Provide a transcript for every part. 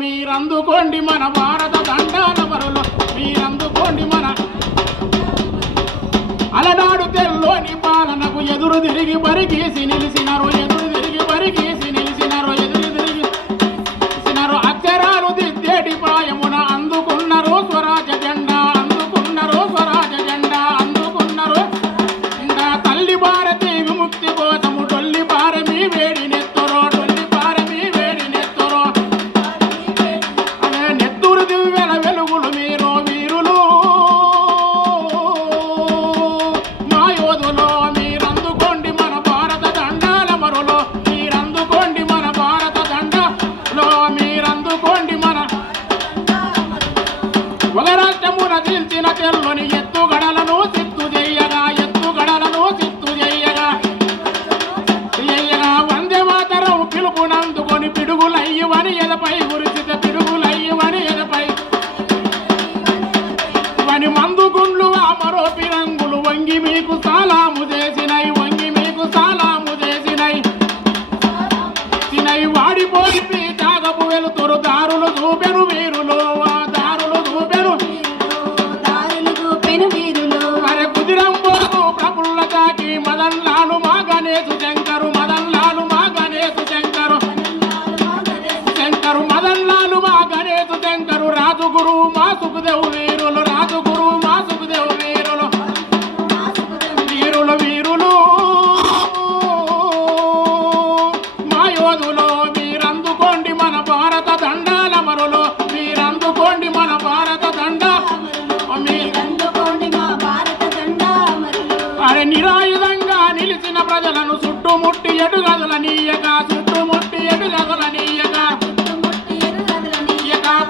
మీరందుకోండి మన భారత దండాల మరులో, మీరందుకోండి మన అలనాడు తెల్లోని పాలనకు ఎదురు తిరిగి బరిగేసి నిలిచినారు, ఎదురు తిరిగి బరిగేసి నిలిచినారు, ఎదురు తిరిగి నిలిచినారు. అక్షరాలు దిద్దేటి ప్రాయమున అందుకున్నారు స్వరాజ్య జెండా, అందుకున్నారు స్వరాజ్య జెండా, అందుకున్నారు. తల్లి భారతి విముక్తి కోసము డొల్లి పారమి వేడి నెత్తురో, డొల్లి పారమి వేడి నెత్తురో. నెత్తురు దివ్వెల వెలుగులు మీరు వీరులు మా యోధులో, మీరందుకోండి మన భారత దండాల మరులో, మీరందుకోండి మన భారత దండలో, మీరందుకోండి మన ఒక రాష్ట్రమున చీల్చిన తెల్లని ఎత్తుగడలను సిత్తు చెయ్యగా, ఎత్తుగడలను సిత్తు చెయ్యగా చెయ్యగా వందే మాతరం పిలుపునందుకొని పిడుగులయ్యవని ఎదపై గురిచిత, పిడుగులయ్యవని ఎదపై వని మందు గుండ్లు ఆ మరో పిరంగులు వంగి మీకు సాలాము చేసినై, వంగి మీకు సాలాము చేసినై. తినై వాడిపోయి మీ త్యాగపు వెలుతురు దారులు చూపెను వీరులు, ఆ దారులు చూపెను వీరులు. అరే కుదిరంబోకు ప్రఫుల్ల చాకి మదన్ లాలు మా గణేశు శంకరు, మదన్ లాలు మా గణేశు శంకరు, శంకరు మదన్ లాలు మా గణేశు శంకరు. రాజుగురు మా సుఖదేవు వీరులు, రాజుగురు మా సుఖదేవు వీరులు, వీరులు వీరులు మా యోధులో. మీరందుకోండి మన భారత దండాల మరులో, మీరందుకోండి మన భారత దండ, అరే నిరాయుధంగా నిలిచిన ప్రజలను చుట్టుముట్టి ఎడుగదలనీయక, చుట్టుముట్టి ఎడుగదలనీయక,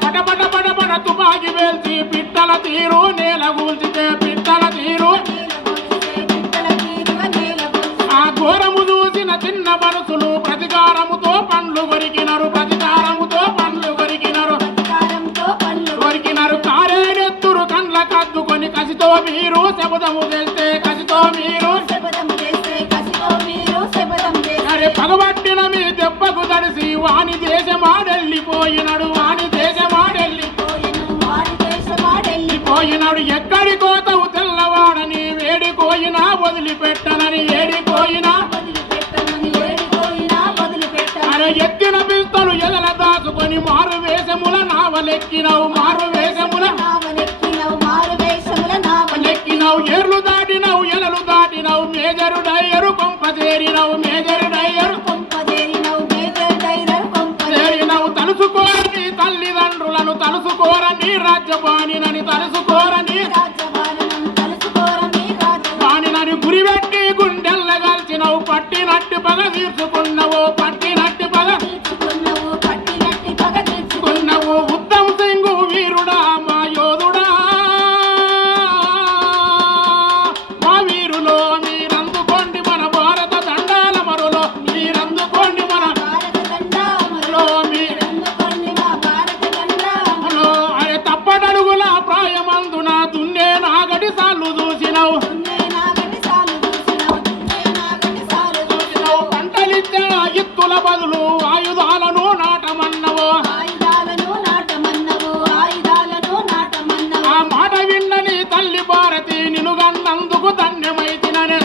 పటపట పటపట తుపాకి వేల్చి పిట్టల తీరు నేల కూల్చితే, పిట్టల తీరు ఆ ఘోరము చూసిన చిన్న మనసులు ప్రతికారముతో పండ్లు కొరికినరు, ప్రతికారముతో పండ్లు కొరికినరు, కొరికినరు. కారేనెత్తురు కండ్ల కద్దుకొని కసితో మీరు శపథము చేస్తే, కసితో మీరు అరే పగబట్టిన మీ దెబ్బకు తడిసి వాణి దేశమాడెళ్ళిపోయినాడు, వాణి దేశమాడెళ్ళిపోయినాడు. ఎక్కడి కోతవు తెల్లవాడని వేడిపోయినా వదిలిపెట్టనని, ఏడిపోయినా అరే ఎత్తిన పిస్తలు ఎదల దాచుకొని మారు వేషముల నావలెక్కినవు, మారు వేషముల నావలెక్కినవు. ఏర్లు దాటినవు ఎలలు దాటినవు, మేజరు డయ్యరు కొంప చేరినవు, మేజరు డయ్యరు చేరినవు. తలుసుకోరని తల్లిదండ్రులను, తలుసుకోరని రాజ్యపాణినని, తలుసుకోరని పాణినని. గురిపెట్టి గుండెల్లగాల్చినవు, పట్టినట్టు పగ తీర్చుకున్నవు, పట్టినట్టు పగ తీర్చుకున్నవు. ఉత్తమ్ సింగ్ వీరుడా మా యోధుడా, మా వీరులో. మీరందుకోండి మన భారత దండాల మరులో, మీరందుకోండి మన దండాలో, మీరందుకోండి. అరే తప్పటడుగుల ప్రాయమందున దున్నే నాగటి సార్లు చూసినవు, పంటలిచ్చే ఎత్తుల బదులు ఆయుధాలను నాటమన్నవు. ఆ మాట విన్నని తల్లి భారతి నినుగన్నందుకు ధన్యమైతిననే,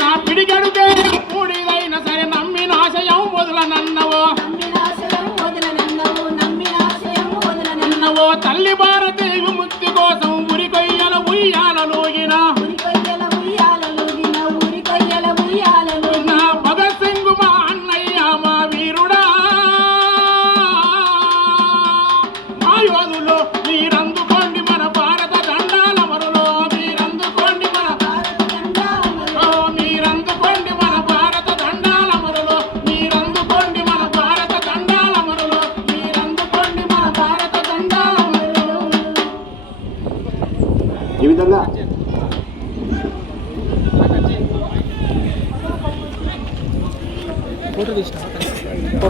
నా పిడిగడుగే మూడిదైన సరే నమ్మిన ఆశయం వదలనన్నవో, తల్లి భారతి విముక్తి కోసం ఉరికొయ్యల ఉయ్యాలలోగిన నా భగత్ సింగ్ మా అన్నయ్య మా వీరుడా, మా యోధులో. మీరందుకోండి మన భారత దండాల మరులో, మీరందుకోండి మన మీరందుకోండి మన భారత దండాల మరులో, మీరందుకోండి మన భారత దండాల మరులో, మీరందుకోండి మన భారత దండాల మరులో. ఈ విధంగా ఫోటో తీసిన